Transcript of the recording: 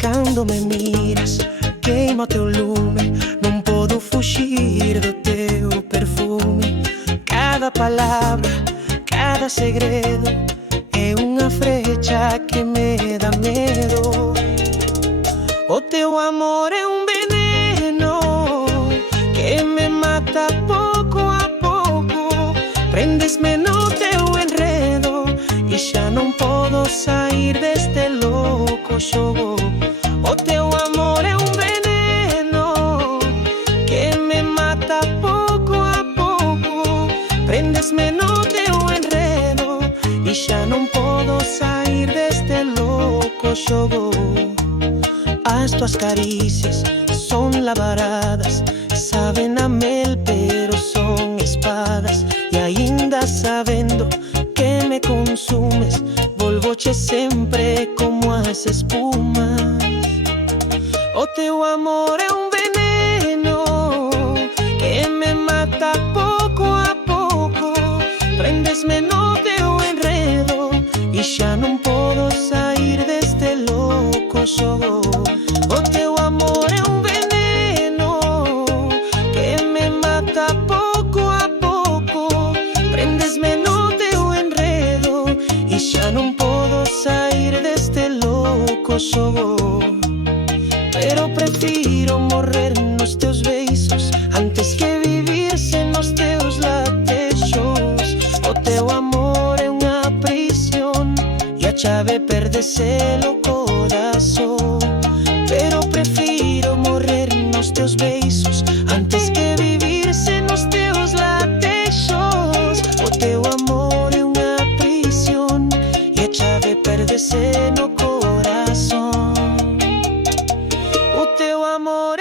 Quando me miras, queima o teu lume. Não posso fugir do teu perfume. Cada palavra, cada segredo é uma flecha que me dá medo. O teu amor é veneno que me mata pouco a pouco. Prendes-me no teu enredo e já não posso sair deste louco jogo. O teu amor é veneno que me mata pouco a pouco. Prendes-me no teu enredo e já não posso sair deste louco jogo. As tuas carícias son lavaradas, saben a mel pero son espadas. E ainda sabendo que me consumes, volvo-te sempre como as espumas. O teu amor é veneno que me mata pouco a pouco. Prendes-me no teu enredo e já não posso sair deste louco jogo. O teu amor é veneno que me mata pouco a pouco. Prendes-me no teu enredo e já não posso sair deste louco jogo. Pero prefiro morrer nos teus beijos antes que vivir sem os teus latejos. O teu amor é uma prisão e a chave perde-se o coração. Pero prefiro morrer nos teus beijos antes que vivir sem os teus latejos. O teu amor é uma prisão e a chave perde-se no coração. O teu amor